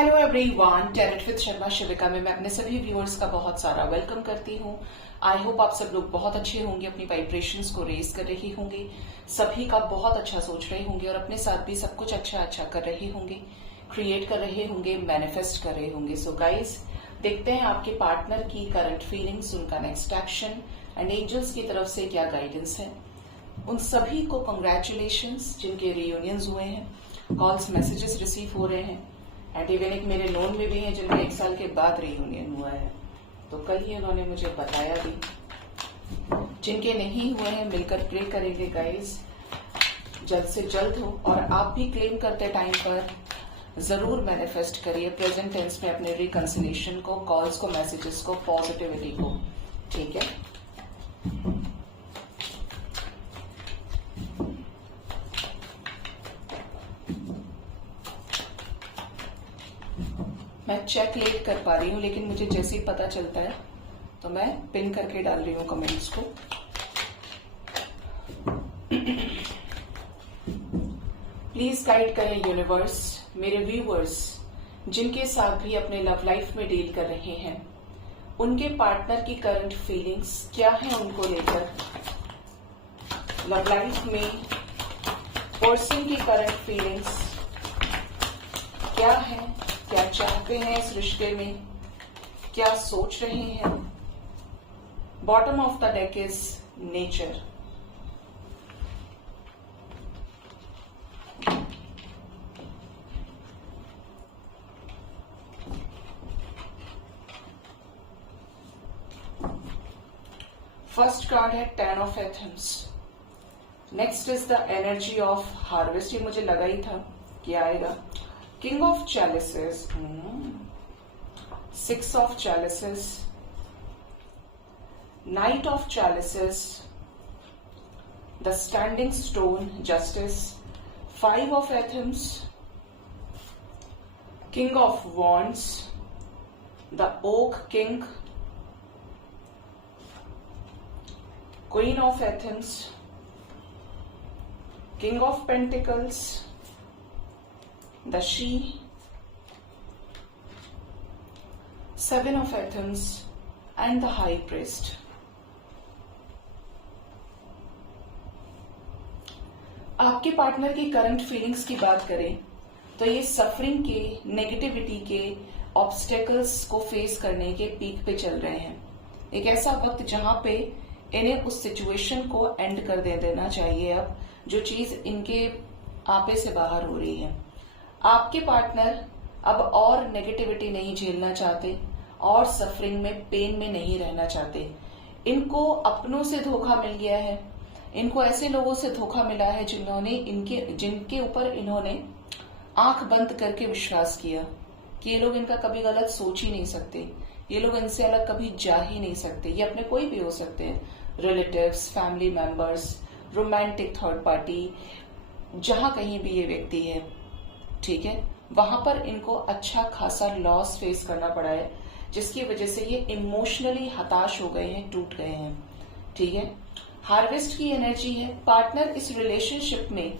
Hello everyone, talent with Sharma Shivika में मैं अपने सभी व्यूअर्स का बहुत सारा वेलकम करती हूँ। आई होप आप सब लोग बहुत अच्छे होंगे, अपनी वाइब्रेशंस को रेज कर रहे होंगे, सभी का बहुत अच्छा सोच रहे होंगे और अपने साथ भी सब कुछ अच्छा कर रहे होंगे, क्रिएट कर रहे होंगे, मैनिफेस्ट कर रहे होंगे। सो गाइज, देखते हैं आपके पार्टनर की करंट फीलिंग्स, उनका नेक्स्ट एक्शन एंड एंजल्स की तरफ से क्या गाइडेंस है। उन सभी को कंग्रेचुलेशंस जिनके रियूनियंस हुए हैं, कॉल्स मैसेजेस रिसीव हो रहे हैं एंड इवन एक मेरे नोन में भी हैं जिनका 1 साल के बाद रियूनियन हुआ है, तो कल ही उन्होंने मुझे बताया भी। जिनके नहीं हुए हैं मिलकर प्रे करेंगे गाइस, जल्द से जल्द हो। और आप भी क्लेम करते टाइम पर जरूर मैनिफेस्ट करिए प्रेजेंट टेंस में अपने रिकंसिलेशन को, कॉल्स को, मैसेजेस को, पॉजिटिविटी को, ठीक है। मैं चेक लेट कर पा रही हूँ, लेकिन मुझे जैसे ही पता चलता है तो मैं पिन करके डाल रही हूँ कमेंट्स को। प्लीज गाइड करें यूनिवर्स मेरे व्यूअर्स जिनके साथ भी अपने लव लाइफ में डील कर रहे हैं, उनके पार्टनर की करंट फीलिंग्स क्या है उनको लेकर। लव लाइफ में पर्सन की करंट फीलिंग्स क्या है, क्या चाहते हैं इस रिश्ते में, क्या सोच रहे हैं। Bottom of the deck is nature. First card है 10 ऑफ एथम्स। Next is the energy of harvest. ये मुझे लगा ही था कि आएगा। King of Chalices, 6 of Chalices, Knight of Chalices, the Standing Stone, Justice, 5 of Athens, King of Wands, the Oak King, Queen of Athens, King of Pentacles, the She, 7 of Athens and the High Priest. आपके partner की current feelings की बात करें तो ये suffering के, negativity के, obstacles को फेस करने के पीक पे चल रहे हैं। एक ऐसा वक्त जहां पे इन्हें उस सिचुएशन को एंड कर देना चाहिए, अब जो चीज इनके आपे से बाहर हो रही है। आपके पार्टनर अब और नेगेटिविटी नहीं झेलना चाहते और सफरिंग में, पेन में नहीं रहना चाहते। इनको अपनों से धोखा मिल गया है, इनको ऐसे लोगों से धोखा मिला है जिनके ऊपर इन्होंने आंख बंद करके विश्वास किया कि ये लोग इनका कभी गलत सोच ही नहीं सकते, ये लोग इनसे अलग कभी जा ही नहीं सकते। ये अपने कोई भी हो सकते हैं, relatives, family members, romantic third party, जहां कहीं भी ये व्यक्ति है, ठीक है, वहां पर इनको अच्छा खासा लॉस फेस करना पड़ा है, जिसकी वजह से ये इमोशनली हताश हो गए हैं, टूट गए हैं, ठीक है। हार्वेस्ट की एनर्जी है। पार्टनर इस रिलेशनशिप में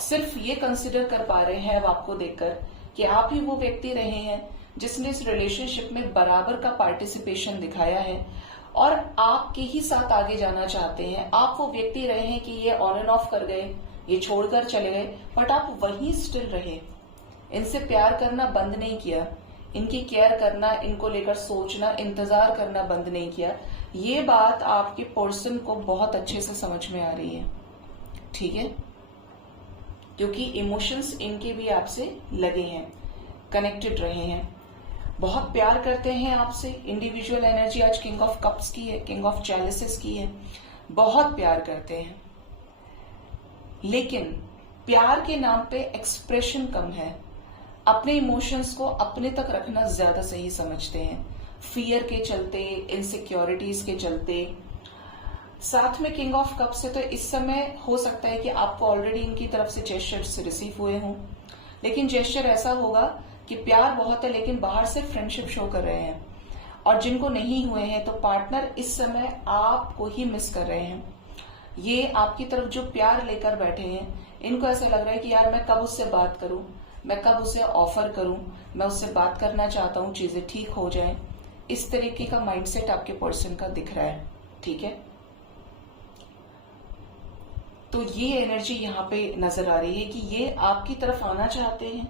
सिर्फ ये कंसिडर कर पा रहे हैं अब आपको देखकर कि आप ही वो व्यक्ति रहे हैं जिसने इस रिलेशनशिप में बराबर का पार्टिसिपेशन दिखाया है और आपके ही साथ आगे जाना चाहते हैं। आप वो व्यक्ति रहे हैं कि ये ऑन एंड ऑफ कर गए, ये छोड़कर चले गए, बट आप वहीं स्टिल रहे, इनसे प्यार करना बंद नहीं किया, इनकी केयर करना, इनको लेकर सोचना, इंतजार करना बंद नहीं किया। ये बात आपके पर्सन को बहुत अच्छे से समझ में आ रही है, ठीक है, क्योंकि इमोशंस इनके भी आपसे लगे हैं, कनेक्टेड रहे हैं, बहुत प्यार करते हैं आपसे। इंडिविजुअल एनर्जी आज किंग ऑफ कप्स की है, किंग ऑफ चैलिसेस की है, बहुत प्यार करते हैं, लेकिन प्यार के नाम पे एक्सप्रेशन कम है। अपने इमोशंस को अपने तक रखना ज्यादा सही समझते हैं, फियर के चलते, इनसिक्योरिटीज के चलते। साथ में किंग ऑफ कप्स है, तो इस समय हो सकता है कि आपको ऑलरेडी इनकी तरफ से जेस्चर्स रिसीव हुए हों, लेकिन जेस्चर ऐसा होगा कि प्यार बहुत है लेकिन बाहर से फ्रेंडशिप शो कर रहे हैं। और जिनको नहीं हुए हैं तो पार्टनर इस समय आपको ही मिस कर रहे हैं। ये आपकी तरफ जो प्यार लेकर बैठे हैं, इनको ऐसा लग रहा है कि यार मैं कब उससे बात करूं, मैं कब उसे ऑफर करूं, मैं उससे बात करना चाहता हूं, चीजें ठीक हो जाएं, इस तरीके का माइंडसेट आपके पर्सन का दिख रहा है। ठीक है, तो ये एनर्जी यहाँ पे नजर आ रही है कि ये आपकी तरफ आना चाहते हैं।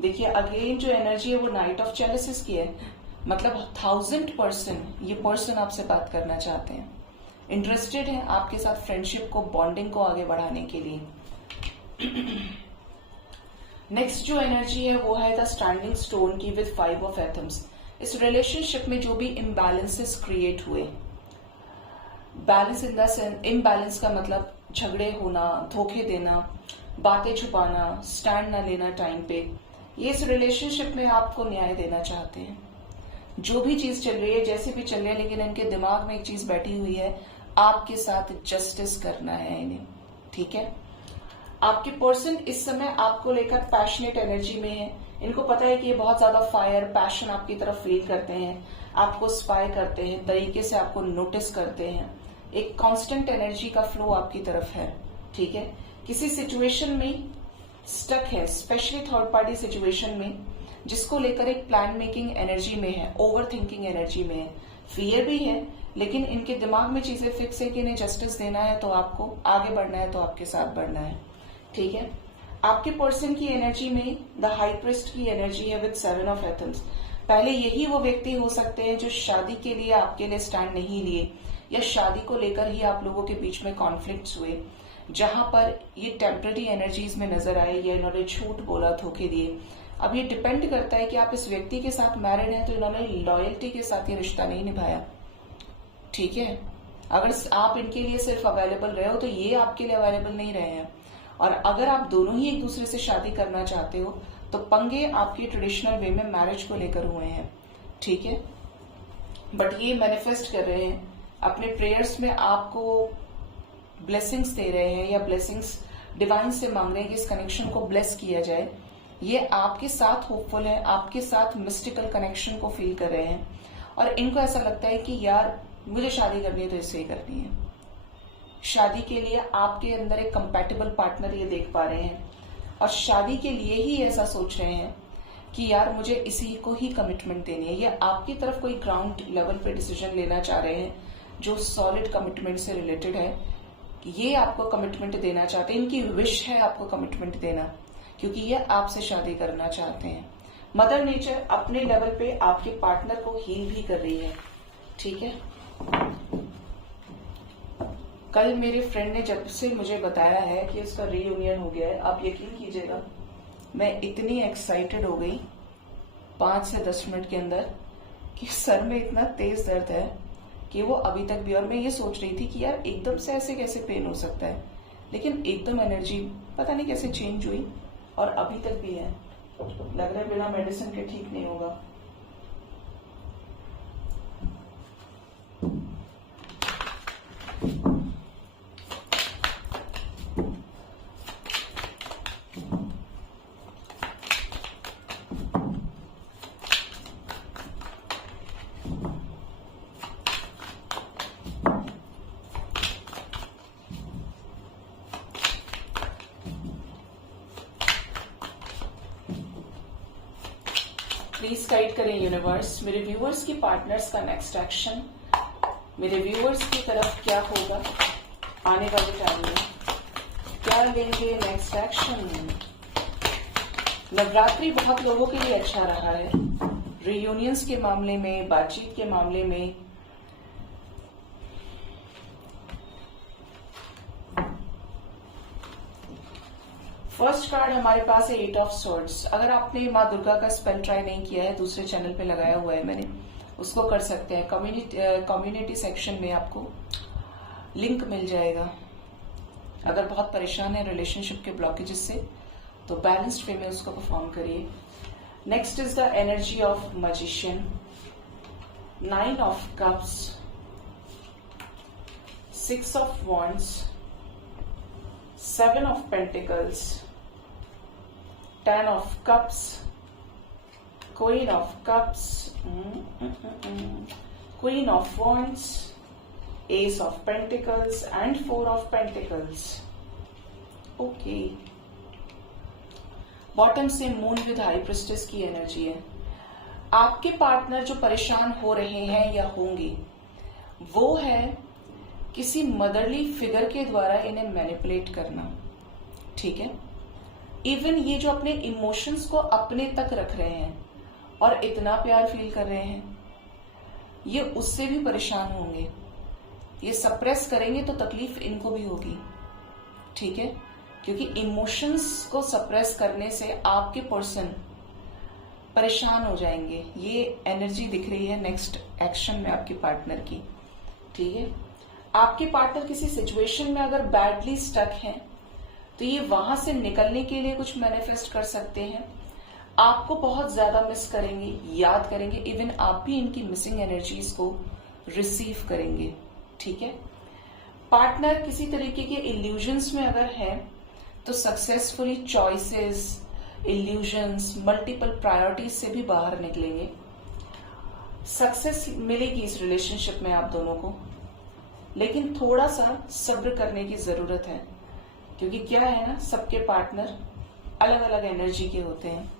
देखिए अगेन जो एनर्जी है वो नाइट ऑफ जेलसिस की है, मतलब 1000% ये पर्सन आपसे बात करना चाहते हैं, इंटरेस्टेड हैं आपके साथ फ्रेंडशिप को, बॉन्डिंग को आगे बढ़ाने के लिए। नेक्स्ट जो एनर्जी है वो है द स्टैंडिंग स्टोन की विद 5 ऑफ एटम्स। इस रिलेशनशिप में जो भी इम्बैलेंसेस क्रिएट हुए, balance in the sense, imbalance का मतलब झगड़े होना, धोखे देना, बातें छुपाना, स्टैंड ना लेना टाइम पे, ये इस रिलेशनशिप में आपको न्याय देना चाहते हैं। जो भी चीज चल रही है, जैसे भी चल रही है, लेकिन इनके दिमाग में एक चीज बैठी हुई है, आपके साथ जस्टिस करना है इन्हें। ठीक है, आपके पर्सन इस समय आपको लेकर पैशनेट एनर्जी में है। इनको पता है कि ये बहुत ज्यादा फायर, पैशन आपकी तरफ फील करते हैं, आपको स्पाई करते हैं, तरीके से आपको नोटिस करते हैं, एक कांस्टेंट एनर्जी का फ्लो आपकी तरफ है। ठीक है, किसी सिचुएशन में स्टक है, स्पेशली थर्ड पार्टी सिचुएशन में, जिसको लेकर एक प्लान मेकिंग एनर्जी में है, ओवर थिंकिंग एनर्जी में है, फियर भी है, लेकिन इनके दिमाग में चीजें फिक्स है कि इन्हें जस्टिस देना है तो आपको, आगे बढ़ना है तो आपके साथ बढ़ना है। ठीक है, आपके पर्सन की एनर्जी में द हाई प्रिस्ट की एनर्जी है विद 7 ऑफ एटम्स। पहले यही वो व्यक्ति हो सकते हैं जो शादी के लिए आपके लिए स्टैंड नहीं लिए, या शादी को लेकर ही आप लोगों के बीच में कॉन्फ्लिक्ट्स हुए, जहां पर ये टेम्पररी एनर्जीज में नजर आए, या इन्होंने झूठ बोला, धोखे दिए। अब ये डिपेंड करता है कि आप इस व्यक्ति के साथ मैरिड हैं तो इन्होंने लॉयल्टी के साथ ये रिश्ता नहीं निभाया। ठीक है, अगर आप इनके लिए सिर्फ अवेलेबल रहे हो तो ये आपके लिए अवेलेबल नहीं रहे हैं। और अगर आप दोनों ही एक दूसरे से शादी करना चाहते हो तो पंगे आपके ट्रेडिशनल वे में मैरिज को लेकर हुए हैं। ठीक है, बट ये मैनिफेस्ट कर रहे हैं अपने प्रेयर्स में, आपको ब्लेसिंग्स दे रहे हैं, या ब्लेसिंग्स डिवाइन से मांग रहे हैं कि इस कनेक्शन को ब्लेस किया जाए। ये आपके साथ होपफुल है, आपके साथ मिस्टिकल कनेक्शन को फील कर रहे हैं, और इनको ऐसा लगता है कि यार मुझे शादी करनी है तो इससे ही करनी है। शादी के लिए आपके अंदर एक कंपैटिबल पार्टनर ये देख पा रहे हैं, और शादी के लिए ही ऐसा सोच रहे हैं कि यार मुझे इसी को ही कमिटमेंट देनी है। ये आपकी तरफ कोई ग्राउंड लेवल पे डिसीजन लेना चाह रहे हैं जो सॉलिड कमिटमेंट से रिलेटेड है। ये आपको कमिटमेंट देना चाहते हैं, इनकी विश है आपको कमिटमेंट देना, क्योंकि ये आपसे शादी करना चाहते हैं। मदर नेचर अपने लेवल पे आपके पार्टनर को हील भी कर रही है। ठीक है, कल मेरे फ्रेंड ने जब से मुझे बताया है कि उसका रीयूनियन हो गया है, आप यकीन कीजिएगा मैं इतनी एक्साइटेड हो गई 5 से 10 मिनट के अंदर कि सर में इतना तेज दर्द है कि वो अभी तक भी, और मैं ये सोच रही थी कि यार एकदम से ऐसे कैसे पेन हो सकता है, लेकिन एकदम एनर्जी पता नहीं कैसे चेंज हुई और अभी तक भी है। लग रहा है बिना मेडिसिन के ठीक नहीं होगा। प्लीज गाइड करें यूनिवर्स, मेरे व्यूअर्स की पार्टनर्स का नेक्स्ट एक्शन, मेरे व्यूअर्स की तरफ क्या होगा आने वाले टाइम में, क्या लेंगे नेक्स्ट एक्शन। नवरात्रि बहुत लोगों के लिए अच्छा रहा है, रियूनियंस के मामले में, बातचीत के मामले में। फर्स्ट कार्ड हमारे पास है 8 ऑफ स्वॉर्ड्स। अगर आपने माँ दुर्गा का स्पेल ट्राई नहीं किया है, दूसरे चैनल पे लगाया हुआ है मैंने, उसको कर सकते हैं। कम्युनिटी सेक्शन में आपको लिंक मिल जाएगा। अगर बहुत परेशान है रिलेशनशिप के ब्लॉकेजेस से तो बैलेंस्ड वे में उसको परफॉर्म करिए। Next is the energy of magician, 9 of cups, 6 of wands, 7 of Pentacles, 10 of Cups, Queen of Cups, Queen of Wands, Ace of Pentacles and 4 of Pentacles. Okay. Bottom से moon with high priestess की energy है। आपके partner जो परेशान हो रहे हैं या होंगे, वो है किसी मदरली फिगर के द्वारा इन्हें मैनिपुलेट करना, ठीक है। इवन ये जो अपने इमोशंस को अपने तक रख रहे हैं और इतना प्यार फील कर रहे हैं, ये उससे भी परेशान होंगे। ये सप्रेस करेंगे तो तकलीफ इनको भी होगी, ठीक है, क्योंकि इमोशंस को सप्रेस करने से आपके पर्सन परेशान हो जाएंगे। ये एनर्जी दिख रही है नेक्स्ट एक्शन में आपके पार्टनर की, ठीक है। आपके पार्टनर किसी सिचुएशन में अगर बैडली स्टक है तो ये वहां से निकलने के लिए कुछ मैनिफेस्ट कर सकते हैं। आपको बहुत ज्यादा मिस करेंगे, याद करेंगे, इवन आप भी इनकी मिसिंग एनर्जीज को रिसीव करेंगे, ठीक है। पार्टनर किसी तरीके के इल्यूजन्स में अगर है तो successfully choices, illusions, multiple priorities से भी बाहर निकलेंगे। सक्सेस मिलेगी इस रिलेशनशिप में आप दोनों को, लेकिन थोड़ा सा सब्र करने की जरूरत है, क्योंकि क्या है ना, सबके पार्टनर अलग अलग एनर्जी के होते हैं।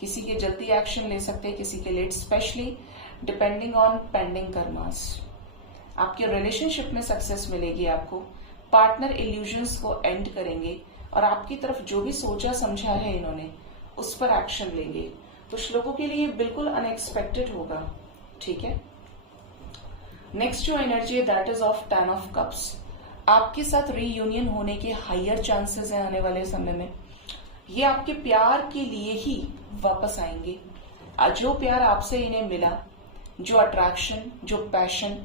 किसी के जल्दी एक्शन ले सकते हैं, किसी के late, specially depending on pending karmas. आपके रिलेशनशिप में सक्सेस मिलेगी आपको, पार्टनर इल्यूजन्स को एंड करेंगे और आपकी तरफ जो भी सोचा समझा है इन्होंने उस पर एक्शन लेंगे। कुछ लोगों के लिए बिल्कुल अनएक्सपेक्टेड होगा, ठीक है। नेक्स्ट जो एनर्जी है that is of 10 of cups. आपके साथ रीयूनियन होने के हायर चांसेस हैं आने वाले समय में। ये आपके प्यार के लिए ही वापस आएंगे। जो प्यार आपसे इन्हें मिला, जो अट्रैक्शन, जो पैशन,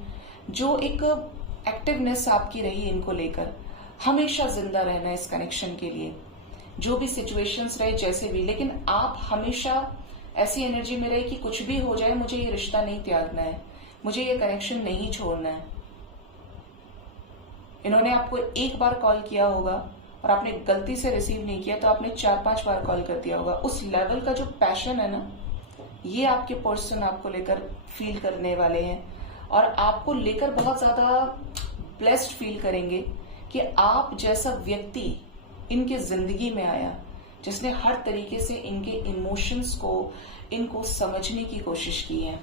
जो एक एक्टिवनेस आपकी रही इनको लेकर, हमेशा जिंदा रहना इस कनेक्शन के लिए। जो भी सिचुएशंस रहे जैसे भी, लेकिन आप हमेशा ऐसी एनर्जी में रहे कि कुछ भी हो जाए मुझे ये रिश्ता नहीं त्यागना है, मुझे ये कनेक्शन नहीं छोड़ना है। इन्होंने आपको एक बार कॉल किया होगा और आपने गलती से रिसीव नहीं किया तो आपने 4-5 बार कॉल कर दिया होगा। उस लेवल का जो पैशन है ना, ये आपके पर्सन आपको लेकर फील करने वाले हैं और आपको लेकर बहुत ज्यादा ब्लेस्ड फील करेंगे कि आप जैसा व्यक्ति इनके जिंदगी में आया, जिसने हर तरीके से इनके इमोशंस को, इनको समझने की कोशिश की है।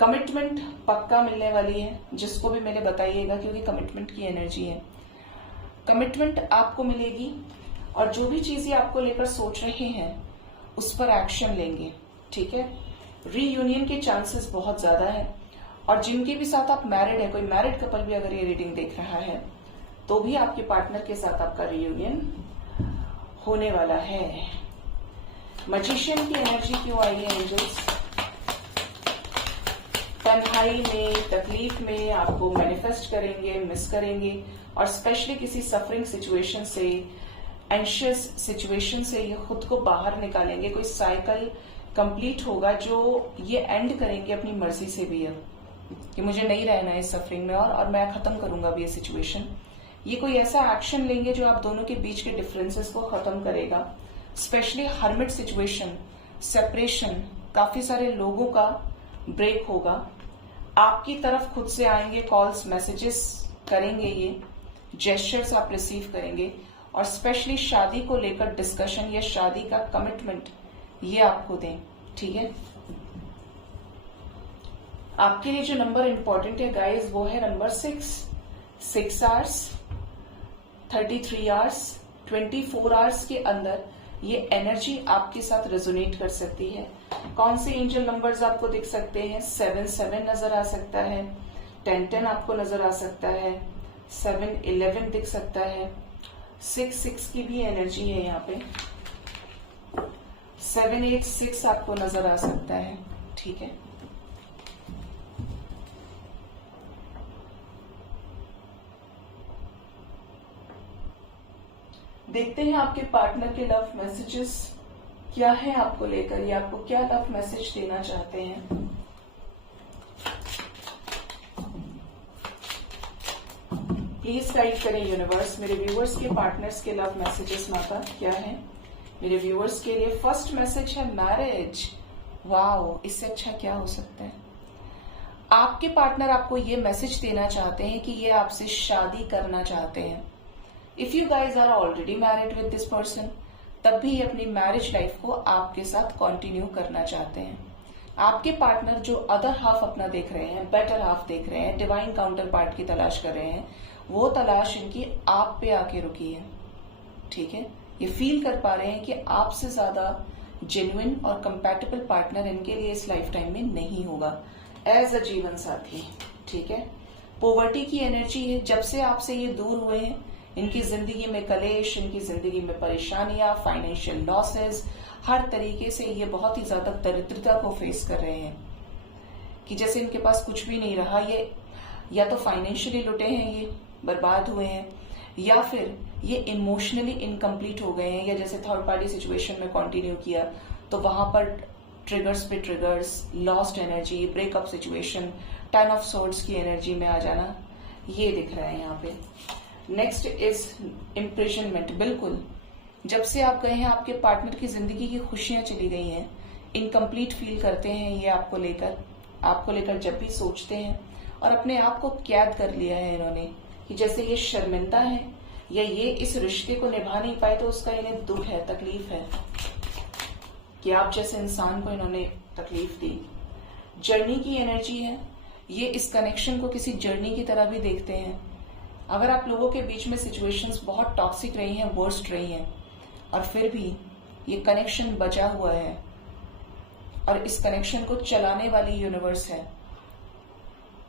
कमिटमेंट पक्का मिलने वाली है, जिसको भी मैंने बताइएगा, क्योंकि कमिटमेंट की एनर्जी है। कमिटमेंट आपको मिलेगी और जो भी चीजें आपको लेकर सोच रहे हैं उस पर एक्शन लेंगे, ठीक है। रीयूनियन के चांसेस बहुत ज्यादा है और जिनके भी साथ आप मैरिड है, कोई मैरिड कपल भी अगर ये रीडिंग देख रहा है तो भी आपके पार्टनर के साथ आपका रीयूनियन होने वाला है। मजिशियन की एनर्जी क्यों आई है एंजल्स? तन्हाई में, तकलीफ में आपको मैनिफेस्ट करेंगे, मिस करेंगे और स्पेशली किसी सफरिंग सिचुएशन से, एंशियस सिचुएशन से ये खुद को बाहर निकालेंगे। कोई साइकिल कंप्लीट होगा जो ये एंड करेंगे अपनी मर्जी से भी अब कि मुझे नहीं रहना है इस सफरिंग में और मैं खत्म करूंगा भी ये सिचुएशन। ये कोई ऐसा एक्शन लेंगे जो आप दोनों के बीच के डिफरेंसेस को खत्म करेगा। स्पेशली हर्मिट सिचुएशन, सेपरेशन, काफी सारे लोगों का ब्रेक होगा। आपकी तरफ खुद से आएंगे कॉल्स, मैसेजेस करेंगे, ये जेस्चर्स आप रिसीव करेंगे और स्पेशली शादी को लेकर डिस्कशन या शादी का कमिटमेंट ये आपको दें, ठीक है। आपके लिए जो नंबर इंपॉर्टेंट है गाइस वो है नंबर 6 आवर्स, 33 आवर्स, 24 आवर्स के अंदर ये एनर्जी आपके साथ रेजोनेट कर सकती है। कौन से एंजल नंबर्स आपको दिख सकते हैं? 7 नजर आ सकता है, 10 आपको नजर आ सकता है, 7-11 दिख सकता है, 6 की भी एनर्जी है यहाँ पे, 7-8-6 आपको नजर आ सकता है, ठीक है। देखते हैं आपके पार्टनर के लव मैसेजेस क्या है आपको लेकर, ये आपको क्या लव मैसेज देना चाहते हैं। प्लीज गाइड करें यूनिवर्स, मेरे व्यूअर्स के पार्टनर्स के लव मैसेजेस माता क्या है मेरे व्यूअर्स के लिए। फर्स्ट मैसेज है मैरिज। वाओ, इससे अच्छा क्या हो सकता है। आपके पार्टनर आपको ये मैसेज देना चाहते हैं कि ये आपसे शादी करना चाहते हैं। If you guys are already married with this person तब भी ये अपनी मैरिज लाइफ को आपके साथ कंटिन्यू करना चाहते हैं। आपके पार्टनर जो अदर हाफ अपना देख रहे हैं, बेटर हाफ देख रहे हैं, डिवाइन काउंटर पार्ट की तलाश कर रहे हैं, वो तलाश इनकी आप पे आके रुकी है। ठीक है, ये फील कर पा रहे हैं कि आपसे ज्यादा जेन्युइन और कंपैटिबल पार्टनर इनके लिए इस लाइफ टाइम में नहीं होगा एज अ जीवन साथी। ठीक है, पॉवर्टी की एनर्जी है। जब से आपसे ये दूर हुए हैं, इनकी जिंदगी में कलेश, इनकी जिंदगी में परेशानियां, फाइनेंशियल लॉसेस, हर तरीके से ये बहुत ही ज्यादा दरिद्रता को फेस कर रहे हैं कि जैसे इनके पास कुछ भी नहीं रहा। ये या तो फाइनेंशियली लुटे हैं, ये बर्बाद हुए हैं, या फिर ये इमोशनली इनकम्प्लीट हो गए हैं, या जैसे थर्ड पार्टी सिचुएशन में कंटिन्यू किया तो वहां पर ट्रिगर्स पे triggers, lost energy, breakup situation, 10 of swords की एनर्जी में आ जाना, ये दिख रहा है यहाँ पे। Next is imprisonment. बिल्कुल, जब से आप गए हैं आपके पार्टनर की जिंदगी की खुशियां चली गई हैं, इनकम्प्लीट फील करते हैं ये आपको लेकर जब भी सोचते हैं, और अपने आप को कैद कर लिया है इन्होंने कि जैसे ये शर्मिंदा है या ये इस रिश्ते को निभा नहीं पाए तो उसका इन्हें दुख है, तकलीफ है कि आप जैसे इंसान को इन्होंने तकलीफ दी। जर्नी की एनर्जी है, ये इस कनेक्शन को किसी जर्नी की तरह भी देखते हैं। अगर आप लोगों के बीच में सिचुएशंस बहुत टॉक्सिक रही हैं, वर्स्ट रही हैं, और फिर भी ये कनेक्शन बचा हुआ है और इस कनेक्शन को चलाने वाली यूनिवर्स है,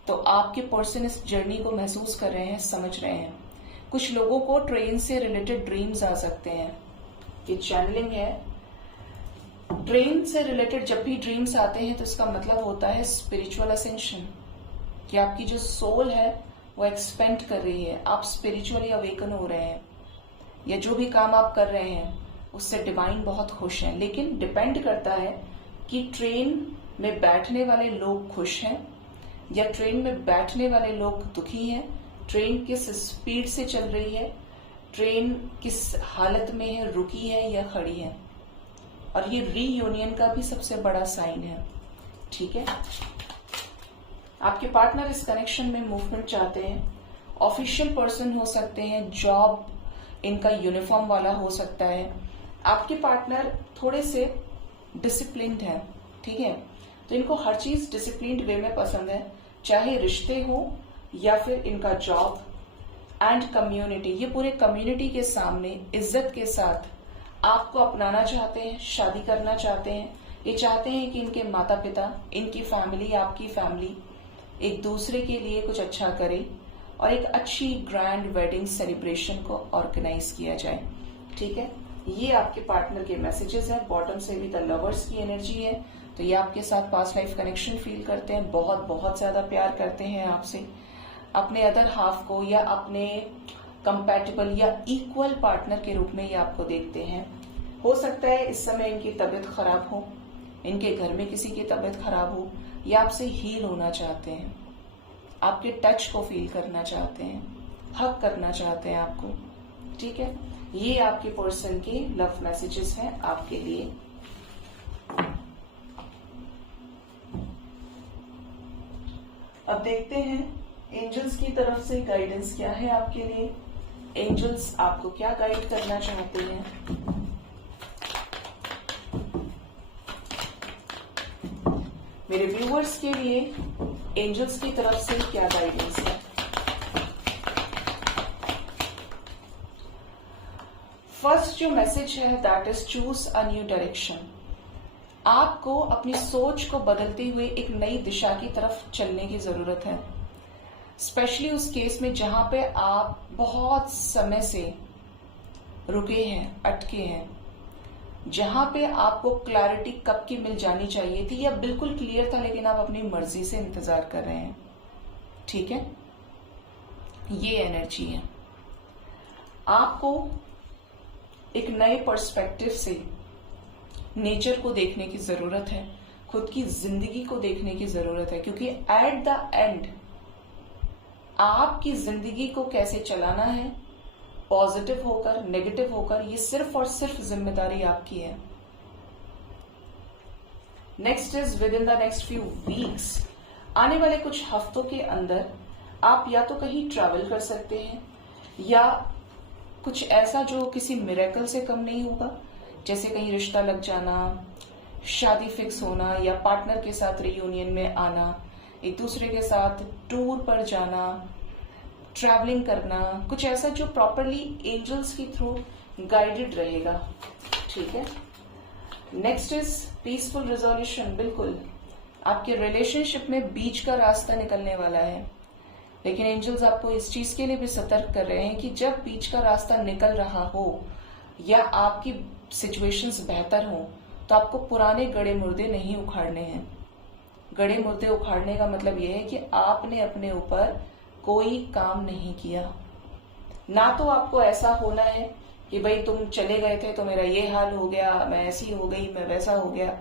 तो आपके पर्सन इस जर्नी को महसूस कर रहे हैं, समझ रहे हैं। कुछ लोगों को ट्रेन से रिलेटेड ड्रीम्स आ सकते हैं, ये चैनलिंग है। ट्रेन से रिलेटेड जब भी ड्रीम्स आते हैं तो इसका मतलब होता है स्पिरिचुअल असेंशन, कि आपकी जो सोल है वो एक्सपेंड कर रही है, आप स्पिरिचुअली अवेकन हो रहे हैं, या जो भी काम आप कर रहे हैं उससे डिवाइन बहुत खुश हैं। लेकिन डिपेंड करता है कि ट्रेन में बैठने वाले लोग खुश हैं या ट्रेन में बैठने वाले लोग दुखी हैं, ट्रेन किस स्पीड से चल रही है, ट्रेन किस हालत में है, रुकी है या खड़ी है। और ये रीयूनियन का भी सबसे बड़ा साइन है। ठीक है, आपके पार्टनर इस कनेक्शन में मूवमेंट चाहते हैं। ऑफिशियल पर्सन हो सकते हैं, जॉब इनका यूनिफॉर्म वाला हो सकता है। आपके पार्टनर थोड़े से डिसिप्लिन्ड है। ठीक है, तो इनको हर चीज डिसिप्लिन्ड वे में पसंद है, चाहे रिश्ते हो या फिर इनका जॉब एंड कम्युनिटी। ये पूरे कम्युनिटी के सामने इज्जत के साथ आपको अपनाना चाहते हैं, शादी करना चाहते हैं। ये चाहते हैं कि इनके माता पिता, इनकी फैमिली, आपकी फैमिली एक दूसरे के लिए कुछ अच्छा करे और एक अच्छी ग्रैंड वेडिंग सेलिब्रेशन को ऑर्गेनाइज किया जाए। ठीक है, ये आपके पार्टनर के मैसेजेस हैं। बॉटम से भी द लवर्स की एनर्जी है, तो ये आपके साथ पास्ट लाइफ कनेक्शन फील करते हैं, बहुत बहुत ज्यादा प्यार करते हैं आपसे। अपने अदर हाफ को या अपने कंपैटिबल या इक्वल पार्टनर के रूप में ये आपको देखते हैं। हो सकता है इस समय इनकी तबीयत खराब हो, इनके घर में किसी की तबीयत खराब हो, या आपसे हील होना चाहते हैं, आपके टच को फील करना चाहते हैं, हक करना चाहते हैं आपको। ठीक है, ये आपके पर्सन के लव मैसेजेस हैं आपके लिए। अब देखते हैं एंजल्स की तरफ से गाइडेंस क्या है आपके लिए। एंजल्स आपको क्या गाइड करना चाहते हैं। मेरे व्यूअर्स के लिए एंजल्स की तरफ से क्या गाइडेंस है। फर्स्ट जो मैसेज है that is choose a new direction. आपको अपनी सोच को बदलते हुए एक नई दिशा की तरफ चलने की जरूरत है, स्पेशली उस केस में जहां पे आप बहुत समय से रुके हैं, अटके हैं, जहां पे आपको क्लैरिटी कब की मिल जानी चाहिए थी या बिल्कुल क्लियर था लेकिन आप अपनी मर्जी से इंतजार कर रहे हैं। ठीक है, ये एनर्जी है। आपको एक नए पर्सपेक्टिव से नेचर को देखने की जरूरत है, खुद की जिंदगी को देखने की जरूरत है, क्योंकि एट द एंड आपकी जिंदगी को कैसे चलाना है, पॉजिटिव होकर, नेगेटिव होकर, ये सिर्फ और सिर्फ जिम्मेदारी आपकी है। Next is with in the next few weeks, आने वाले कुछ हफ्तों के अंदर आप या तो कहीं ट्रैवल कर सकते हैं या कुछ ऐसा जो किसी मिरेकल से कम नहीं होगा, जैसे कहीं रिश्ता लग जाना, शादी फिक्स होना, या पार्टनर के साथ रियूनियन में आना, एक दूसरे के साथ टूर पर जाना, ट्रैवलिंग करना, कुछ ऐसा जो प्रॉपरली एंजल्स के थ्रू गाइडेड रहेगा। ठीक है। Next is peaceful resolution. बिल्कुल आपके रिलेशनशिप में बीच का रास्ता निकलने वाला है, लेकिन एंजल्स आपको इस चीज के लिए भी सतर्क कर रहे हैं कि जब बीच का रास्ता निकल रहा हो या आपकी सिचुएशंस बेहतर हो, तो आपको पुराने गड़े मुर्दे नहीं उखाड़ने हैं। गड़े मुर्दे उखाड़ने का मतलब यह है कि आपने अपने ऊपर कोई काम नहीं किया। ना तो आपको ऐसा होना है कि भाई तुम चले गए थे तो मेरा ये हाल हो गया, मैं ऐसी हो गई, मैं वैसा हो गया।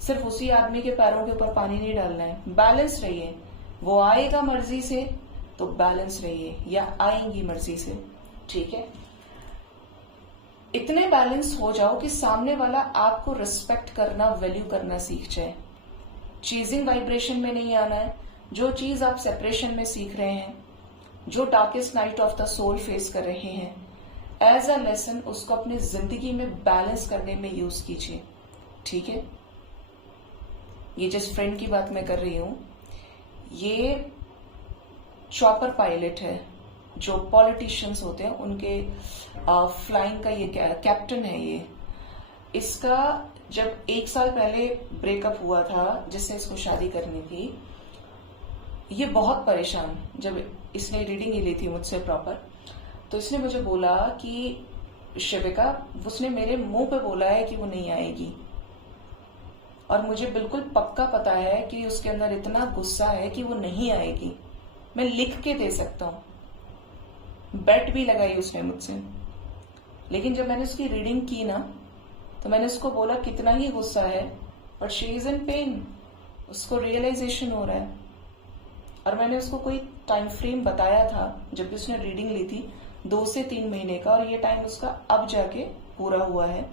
सिर्फ उसी आदमी के पैरों के ऊपर पानी नहीं डालना है। बैलेंस रहिए। वो आएगा मर्जी से तो बैलेंस रहिए, या आएंगी मर्जी से। ठीक है। इतने बैलेंस हो जाओ कि सामने वाला आपको रिस्पेक्ट करना, वैल्यू करना सीख जाए। चीजिंग वाइब्रेशन में नहीं आना है। जो चीज आप सेपरेशन में सीख रहे हैं, जो darkest night of the soul face कर रहे हैं, एज अ लेसन उसको अपनी जिंदगी में बैलेंस करने में यूज कीजिए। ठीक है। ये जिस फ्रेंड की बात मैं कर रही हूं, ये चॉपर पायलट है, जो पॉलिटिशियंस होते हैं उनके फ्लाइंग का ये कैप्टन है। ये इसका जब 1 साल पहले ब्रेकअप हुआ था, जिससे इसको शादी करनी थी, ये बहुत परेशान, जब इसने रीडिंग ही ली थी मुझसे प्रॉपर, तो इसने मुझे बोला कि शिविका, उसने मेरे मुंह पे बोला है कि वो नहीं आएगी, और मुझे बिल्कुल पक्का पता है कि उसके अंदर इतना गुस्सा है कि वो नहीं आएगी। मैं लिख के दे सकता हूं। बेट भी लगाई उसने मुझसे। लेकिन जब मैंने उसकी रीडिंग की ना, तो मैंने उसको बोला कितना ही गुस्सा है, but she is in pen. उसको रियलाइजेशन हो रहा है। और मैंने उसको कोई टाइम फ्रेम बताया था जब भी उसने रीडिंग ली थी, 2 से 3 महीने का, और ये टाइम उसका अब जाके पूरा हुआ है।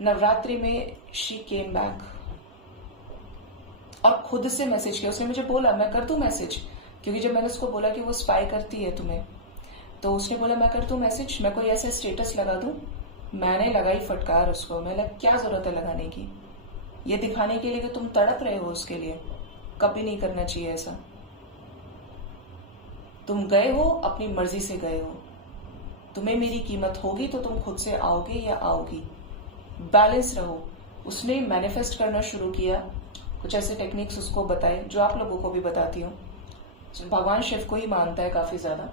नवरात्रि में शी केम बैक और खुद से मैसेज किया। उसने मुझे बोला मैं कर दूं मैसेज, क्योंकि जब मैंने उसको बोला कि वो स्पाई करती है तुम्हें, तो उसने बोला मैं कर दूं मैसेज, मैं कोई ऐसा स्टेटस लगा दूं। मैंने लगाई फटकार उसको। मैं लगा क्या जरूरत है लगाने की, ये दिखाने के लिए कि तुम तड़प रहे हो उसके लिए। कभी नहीं करना चाहिए ऐसा। तुम गए हो, अपनी मर्जी से गए हो। तुम्हें मेरी कीमत होगी तो तुम खुद से आओगे या आओगी। बैलेंस रहो। उसने मैनिफेस्ट करना शुरू किया। कुछ ऐसे टेक्निक्स उसको बताए जो आप लोगों को भी बताती हूँ। भगवान शिव को ही मानता है काफी ज्यादा,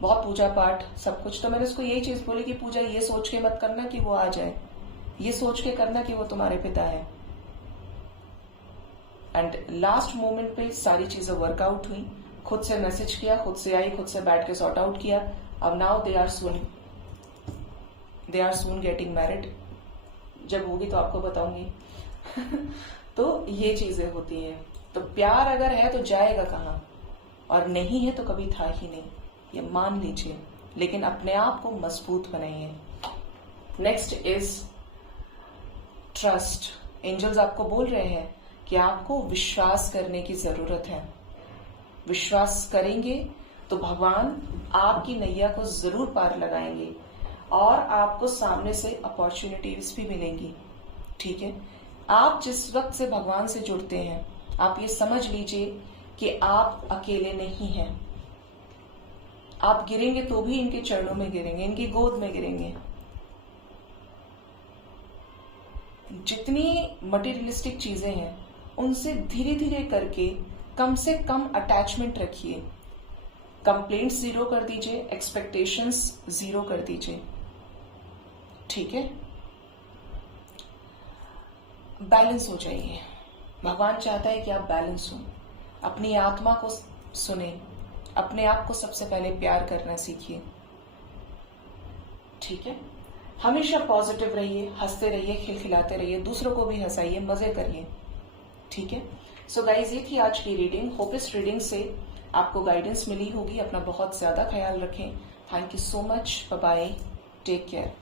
बहुत पूजा पाठ सब कुछ। तो मैंने उसको यही चीज बोली कि पूजा ये सोच के मत करना कि वो आ जाए, ये सोच के करना कि वो तुम्हारे पिता है। एंड लास्ट मोमेंट पे सारी चीजें वर्कआउट हुई। खुद से मैसेज किया, खुद से आई, खुद से बैठ के सॉर्ट आउट किया। अब now they are soon getting married. जब होगी तो आपको बताऊंगी। तो ये चीजें होती हैं। तो प्यार अगर है तो जाएगा कहाँ, और नहीं है तो कभी था ही नहीं, ये मान लीजिए। लेकिन अपने आप को मजबूत बनाइए। Next is trust. एंजल्स आपको बोल रहे हैं कि आपको विश्वास करने की जरूरत है। विश्वास करेंगे तो भगवान आपकी नैया को जरूर पार लगाएंगे, और आपको सामने से अपॉर्चुनिटीज भी मिलेंगी। ठीक है। आप जिस वक्त से भगवान से जुड़ते हैं, आप ये समझ लीजिए कि आप अकेले नहीं हैं। आप गिरेंगे तो भी इनके चरणों में गिरेंगे, इनकी गोद में गिरेंगे। जितनी मटेरियलिस्टिक चीजें हैं उनसे धीरे धीरे करके कम से कम अटैचमेंट रखिए। कंप्लेंट्स 0 कर दीजिए, एक्सपेक्टेशंस 0 कर दीजिए। ठीक है। बैलेंस हो जाइए। भगवान चाहता है कि आप बैलेंस हो। अपनी आत्मा को सुने, अपने आप को सबसे पहले प्यार करना सीखिए। ठीक है। हमेशा पॉजिटिव रहिए, हंसते रहिए, खिलखिलाते रहिए, दूसरों को भी हंसाइए, मजे करिए। ठीक है। सो गाइज, ये थी आज की रीडिंग। होप इस रीडिंग से आपको गाइडेंस मिली होगी। अपना बहुत ज्यादा ख्याल रखें। Thank you so much. Bye bye. Take care.